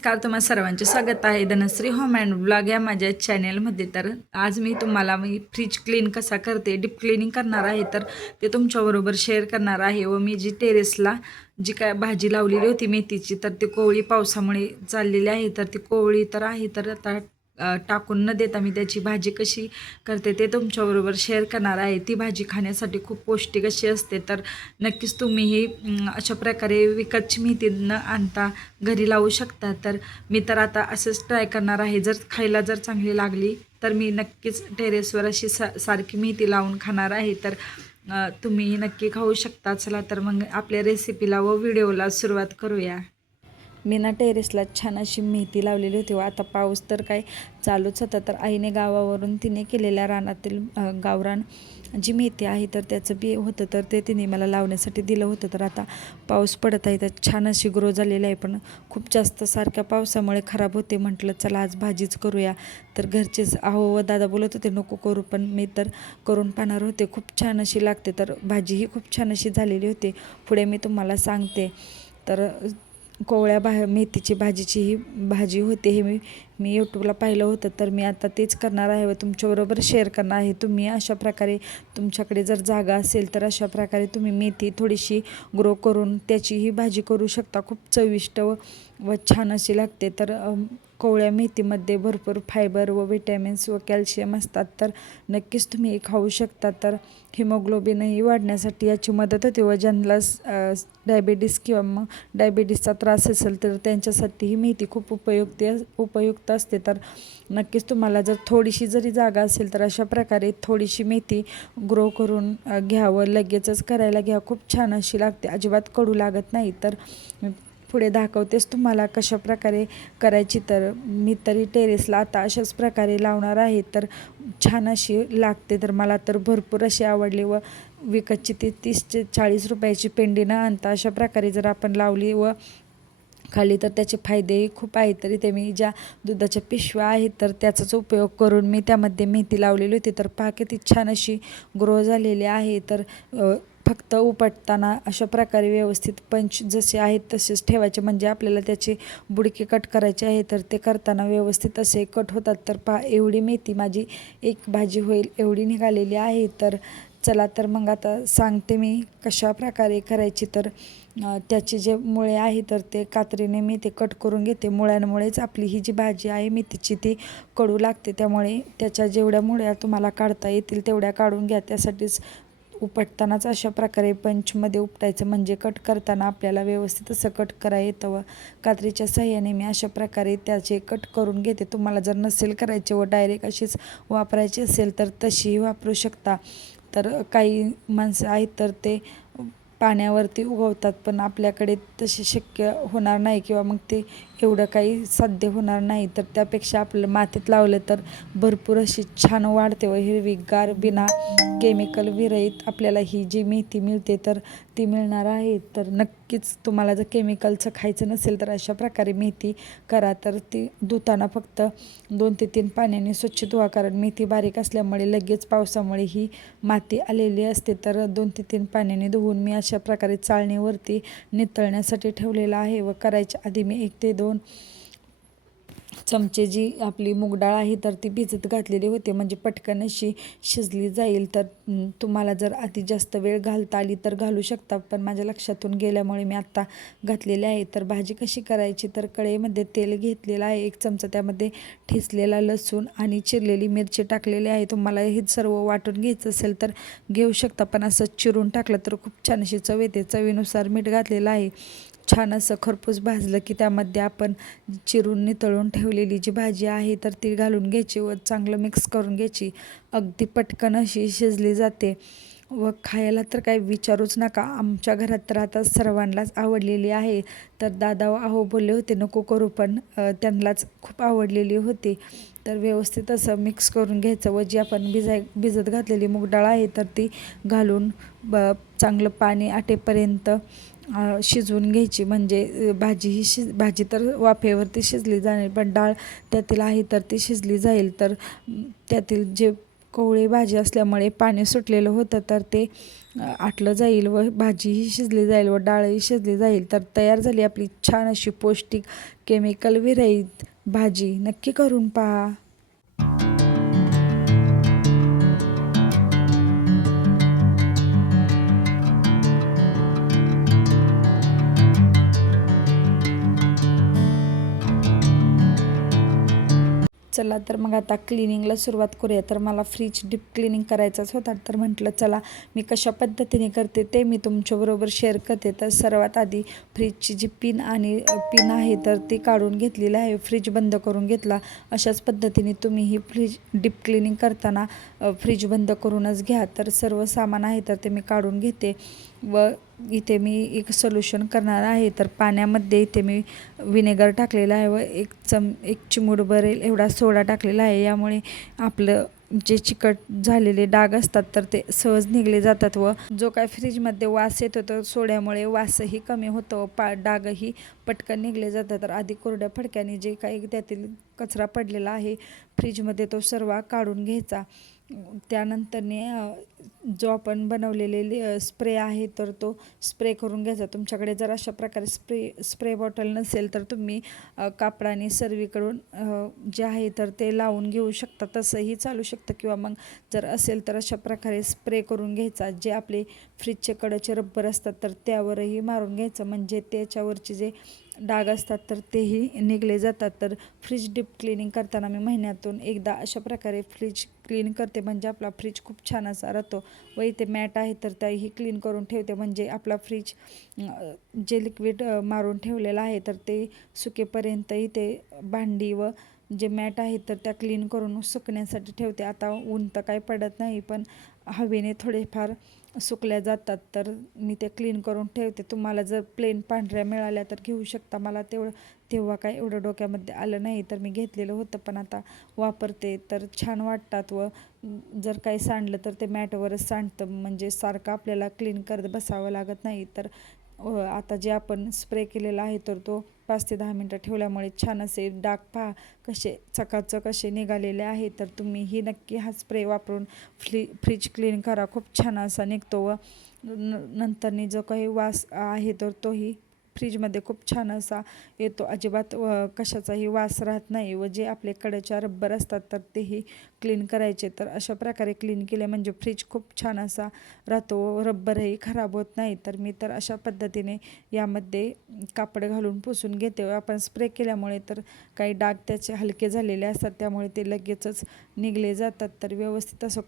नमस्कार, तुम्हा सर्वांचे स्वागत आहे धनश्री होम अँड ब्लॉग या माझ्या चॅनेलमध्ये. तर आज मी तुम्हाला फ्रीज क्लीन कसा करते, डीप क्लिनिंग करणार आहे, तर ते तुमच्याबरोबर शेअर करणार आहे. व मी जी टेरेसला जी काय भाजी लावलेली होती मेथीची, तर ती कोवळी पावसामुळे चाललेली आहे. तर ती कोवळी तर आहे, तर आता टाकून न देता मी त्याची भाजी कशी करते ते तुमच्याबरोबर शेअर करणार आहे. ती भाजी खाण्यासाठी खूप पौष्टिक अशी असते. तर नक्कीच तुम्ही ही अशा प्रकारे विकतची मेथी न आणता घरी लावू शकता. तर मी तर आता असंच ट्राय करणार आहे. जर खायला जर चांगली लागली तर मी नक्कीच टेरेसवर अशी सारखी मेथी लावून खाणार आहे. तर तुम्हीही नक्की खाऊ शकता. चला तर मग आपल्या रेसिपीला व व्हिडिओला सुरुवात करूया. मी ना टेरेसला छान अशी मेथी लावलेली होती. व आता पाऊस तर काय चालूच होता, तर आईने गावावरून तिने केलेल्या रानातील गावरान जी मेथी आहे तर त्याचं बी होतं, तर ते तिने मला लावण्यासाठी दिलं होतं. तर आता पाऊस पडत आहे, तर छान अशी ग्रो झालेली आहे, पण खूप जास्त सारख्या पावसामुळे खराब होते. म्हटलं चला आज भाजीच करूया. तर घरचेच आहो व दादा बोलत होते नको करू, पण मी तर करून पाहणार होते. खूप छान अशी लागते. तर भाजीही खूप छान अशी झालेली होती. पुढे मी तुम्हाला सांगते. तर कोवळ्या मेथीची भाजीची ही भाजी होते, हे मी यूट्यूबला पाहिलं होतं. तर मी आता तेच करणार आहे व तुमच्याबरोबर शेअर करणार आहे. तुम्ही अशा प्रकारे तुमच्याकडे जर जागा असेल तर अशा प्रकारे तुम्ही मेथी थोडीशी ग्रो करून त्याचीही भाजी करू शकता. खूप चविष्ट व छान अशी लागते. तर कोवळ्या मेथीमध्ये भरपूर फायबर व विटॅमिन्स व कॅल्शियम असतात, तर नक्कीच तुम्ही खाऊ शकता. तर हिमोग्लोबिनही वाढण्यासाठी याची मदत होते. व ज्यांना डायबिटीस किंवा मग डायबिटीसचा त्रास असेल तर त्यांच्यासाठी ही मेथी खूप उपयुक्त असते. तर नक्कीच तुम्हाला जर थोडीशी जरी जागा असेल तर अशा प्रकारे थोडीशी मेथी ग्रो करून घ्यावं, लगेचच करायला घ्या. खूप छान अशी लागते, अजिबात कडू लागत नाही. तर पुढे दाखवतेच तुम्हाला कशा प्रकारे करायची. तर मी तरी टेरेसला आता अशाच प्रकारे लावणार आहे. तर छान अशी लागते. तर मला तर भरपूर अशी आवडली. व विकतची ती 30 ते 40 रुपयाची पेंडी न आणता अशा प्रकारे जर आपण लावली व खाली तर त्याचे फायदेही खूप आहेत. तरी ते मी ज्या दुधाच्या पिशव्या आहेत तर त्याचाच उपयोग करून मी त्यामध्ये मेथी लावलेली होती. तर पहा किती छान अशी ग्रो झालेली आहे. तर फक्त उपटताना अशा प्रकारे व्यवस्थित पंच जसे आहेत तसेच ठेवायचे, म्हणजे आपल्याला त्याचे बुडके कट करायचे आहे. तर ते करताना व्यवस्थित असे कट होतात. तर पहा एवढी मेथी माझी एक भाजी होईल एवढी निघालेली आहे. तर चला तर मग आता सांगते मी कशा प्रकारे करायची. तर त्याचे जे मुळे आहे तर ते कात्रीने मी ते कट करून घेते. मुळ्यांमुळेच आपली ही जी भाजी आहे मेथीची ती कडू लागते. त्यामुळे त्याच्या जेवढ्या मुळ्या तुम्हाला काढता येतील तेवढ्या काढून घ्या. त्यासाठीच उपटतानाच अशा प्रकारे पंचमध्ये उपटायचं, म्हणजे कट करताना आपल्याला व्यवस्थित असं कट करायला येतं. व कात्रीच्या साह्याने मी अशा प्रकारे त्याचे कट करून घेते. तुम्हाला जर नसेल करायचे व डायरेक्ट अशीच वापरायची असेल तर तशीही वापरू शकता. तर काही माणसं आहेत तर ते पाण्यावरती उगवतात, पण आपल्याकडे तसे शक्य होणार नाही किंवा मग ते एवढं काही साध्य होणार नाही. तर त्यापेक्षा आपलं मातीत लावलं तर भरपूर अशी छान वाढते व हिरवीगार बिना केमिकल विरहित आपल्याला ही जी मेथी मिळते तर ती मिळणार आहे. तर नक्कीच तुम्हाला जर केमिकलचं खायचं नसेल तर अशा प्रकारे मेथी करा. तर ती धुताना फक्त 2 ते 3 पाण्याने स्वच्छ धुवा, कारण मेथी बारीक असल्यामुळे लगेच पावसामुळे ही माती आलेली असते. तर 2 ते 3 पाण्याने धुवून मी अशा प्रकारे चाळणीवरती नितळण्यासाठी ठेवलेला आहे. व करायच्या आधी मी 1 ते 2 चमचे जी आपली मूग डाळ आहे तर ती भिजत घातलेली होती, म्हणजे पटकन अशी शिजली जाईल. तर तुम्हाला जर आधी जास्त वेळ घालता आली तर घालू शकता, पण माझ्या लक्षातून गेल्यामुळे मी आत्ता घातलेली आहे. तर भाजी कशी करायची, तर कढईमध्ये तेल घेतलेलं आहे 1 चमचा, त्यामध्ये ठेचलेला लसूण आणि चिरलेली मिरची टाकलेली आहे. तुम्हाला हे सर्व वाटून घ्यायचं असेल तर घेऊ शकता, पण असं चिरून टाकलं तर खूप छान अशी चव येते. चवीनुसार मीठ घातलेलं आहे. छान असं खरपूस भाजलं की त्यामध्ये आपण चिरून नितळून ठेवलेली जी भाजी आहे तर ती घालून घ्यायची व चांगलं मिक्स करून घ्यायची. अगदी पटकन अशी शिजली जाते व खायला तर काही विचारूच नका. आमच्या घरात तर आता सर्वांनाच आवडलेली आहे. तर दादा आहो बोलले होते नको करू, पण त्यांनाच खूप आवडलेली होती. तर व्यवस्थित असं मिक्स करून घ्यायचं व जी आपण भिजत घातलेली मूग डाळ आहे तर ती घालून चांगलं पाणी आटेपर्यंत शिजवून घ्यायची, म्हणजे भाजी तर वाफेवरती शिजली जाईल, पण डाळ त्यातील आहे तर ती शिजली जाईल. तर त्यातील जे कोवळी भाजी असल्यामुळे पाणी सुटलेलं होतं, तर ते आटलं जाईल व भाजीही शिजली जाईल व डाळही शिजली जाईल. तर तयार झाली आपली छान अशी पौष्टिक केमिकल विरहित भाजी. नक्की करून पहा. चला तर मग आता क्लिनिंगला सुरुवात करूया. तर मला फ्रीज डीप क्लिनिंग करायचाच होता, तर म्हटलं चला मी कशा पद्धतीने करते ते मी तुमच्याबरोबर शेअर करते. तर सर्वात आधी फ्रीजची जी पिन आहे तर ती काढून घेतलेली आहे, फ्रीज बंद करून घेतला. अशाच पद्धतीने तुम्ही ही फ्रीज डीप क्लिनिंग करताना फ्रीज बंद करूनच घ्या. तर सर्व सामान आहे तर ते मी काढून घेते व इथे मी एक सोल्युशन करणार आहे. तर पाण्यामध्ये इथे मी विनेगर टाकलेलं आहे व एक चिमूटभर एवढा सोडा टाकलेला आहे. यामुळे आपलं जे चिकट झालेले डाग असतात तर ते सहज निघले जातात व जो काय फ्रीजमध्ये वास येतो तर सोड्यामुळे वासही कमी होतो, डागही पटकन निघले जातात. तर आधी कोरड्या फडक्याने जे काही त्यातील कचरा पडलेला आहे फ्रीजमध्ये तो सर्व काढून घ्यायचा. त्यानंतरने जो आपण बनवलेले स्प्रे आहे तर तो स्प्रे करून घ्यायचा. तुमच्याकडे जर अशा प्रकारे स्प्रे बॉटल नसेल तर तुम्ही कापडाने सर्वीकडून जे आहे तर ते लावून घेऊ शकता, तसंही चालू शकतं. किंवा मग जर असेल तर अशा प्रकारे स्प्रे करून घ्यायचा. जे आपले फ्रीजचे कडेचे रब्बर असतात तर त्यावरही मारून घ्यायचं, म्हणजे त्याच्यावरचे जे डाग असतात तर तेही निघले जातात. तर फ्रीज डीप क्लिनिंग करताना मी महिन्यातून एकदा अशा प्रकारे फ्रीज क्लीन करते, म्हणजे आपला फ्रीज खूप छान असा राहतो. व इथे मॅट आहे तर त्याही क्लीन करून ठेवते, म्हणजे आपला फ्रीज जे लिक्विड मारून ठेवलेलं आहे तर ते सुकेपर्यंत इथे भांडी व जे मॅट आहे तर त्या क्लीन करून सुकण्यासाठी ठेवते. आता ऊन तर काही पडत नाही, पण हवेने थोडेफार सुकल्या जातात तर मी ते क्लीन करून ठेवते. तुम्हाला जर प्लेन पांढऱ्या मिळाल्या तर घेऊ शकता. मला तेव्हा काय एवढं डोक्यामध्ये आलं नाही तर मी घेतलेलं होतं, पण आता वापरते तर छान वाटतात. व जर काही सांडलं तर ते मॅटवरच सांडतं, म्हणजे सारखं आपल्याला क्लीन करत बसावं लागत नाही. तर आता जे आपण स्प्रे केलेला आहे तर तो 5 ते 10 मिनटं ठेवल्यामुळे छान असे डाग पहा कसे चकाचक असे निघालेले आहे. तर तुम्हीही नक्की हा स्प्रे वापरून फ्रीज क्लीन करा, खूप छान असा निघतो. व नंतरनी जो काही वास आहे तर तोही फ्रीजमध्ये खूप छान असा येतो, अजिबात कशाचाही वास राहत नाही. व जे आपले कडेच्या रब्बर असतात तर तेही क्लीन करायचे. तर अशा प्रकारे क्लीन केले म्हणजे फ्रीज खूप छान असा राहतो व रब्बरही खराब होत नाही. तर मी तर अशा पद्धतीने यामध्ये कापड घालून पुसून घेते. आपण स्प्रे केल्यामुळे तर काही डाग त्याचे हलके झालेले असतात, त्यामुळे ते लगेचच निघले जातात. तर व्यवस्थित असं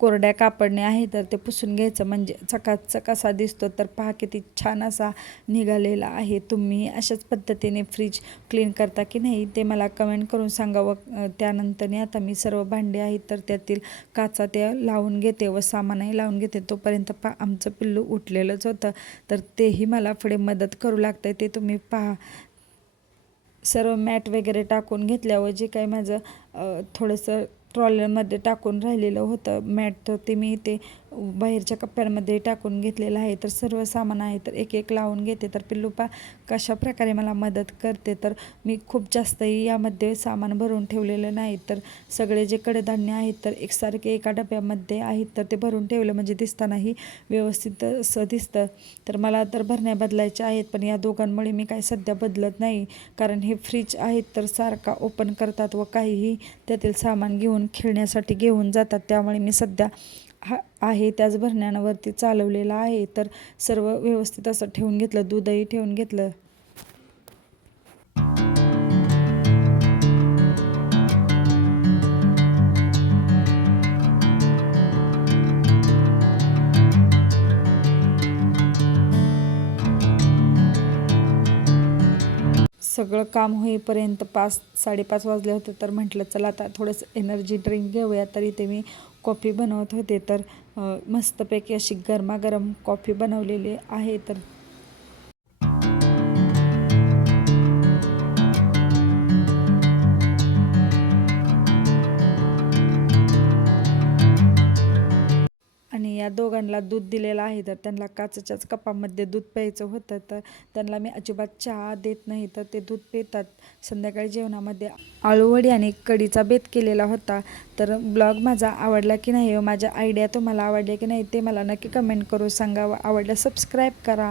कोरड्या कापडने आहे तर ते पुसून घ्यायचं, म्हणजे चकाचक असा दिसतो. तर पहा किती छान असा निघालेला आहे. तुम्ही अशाच पद्धतीने फ्रीज क्लीन करता की नाही ते मला कमेंट करून सांगावं. त्यानंतरने आता मी सर्व भांडे आहेत तर त्यातील काचा त्या लावून घेते व सामानही लावून घेते. तोपर्यंत आमचं पिल्लू उठलेलंच होतं, तर तेही मला पुढे मदत करू लागतं. ते तुम्ही पहा. सर्व मॅट वगैरे टाकून घेतल्यावर जे काही माझं थोडंसं ट्रॉलरमध्ये टाकून राहिलेलं होतं मॅट, तर ते मी ते बाहेरच्या कप्प्यांमध्ये टाकून घेतलेलं आहे. तर सर्व सामान आहे तर एक एक लावून घेते. तर पिल्लू कशा प्रकारे मला मदत करते. तर मी खूप जास्तही यामध्ये सामान भरून ठेवलेलं नाही, तर सगळे जे कडधान्य आहेत तर एकसारखे एका डब्यामध्ये आहेत तर ते भरून ठेवलं, म्हणजे दिसतानाही व्यवस्थित असं दिसतं. तर मला तर भरण्या बदलायच्या आहेत, पण या दोघांमुळे मी काही सध्या बदलत नाही, कारण हे फ्रीज आहेत तर सारखा ओपन करतात व काहीही त्यातील सामान घेऊन खेळण्यासाठी घेऊन जातात. त्यामुळे मी सध्या आहे त्याच भरण्यांवरती चालवलेला आहे. तर सर्व व्यवस्थित असं ठेवून घेतलं, दूधही ठेवून घेतलं. सगळं काम होईपर्यंत 5-5:30 वाजले होते. तर म्हटलं चला आता थोडंसं एनर्जी ड्रिंक घेऊया. तर इथे मी कॉफी बनवत होते. तर मस्तपैकी अशी गरमागरम कॉफी बनवलेली आहे. तर या दोघांना दूध दिलेलं आहे, तर त्यांना काचेच्याच कपामध्ये दूध प्यायचं होतं, तर त्यांना मी अजिबात चहा देत नाही, तर ते दूध पितात. संध्याकाळी जेवणामध्ये आळूवडी आणि कढीचा बेत केलेला होता. तर ब्लॉग माझा आवडला की नाही व माझ्या आयडिया तुम्हाला आवडल्या की नाही ते मला नक्की कमेंट करून सांगा. आवडलं सबस्क्राईब करा.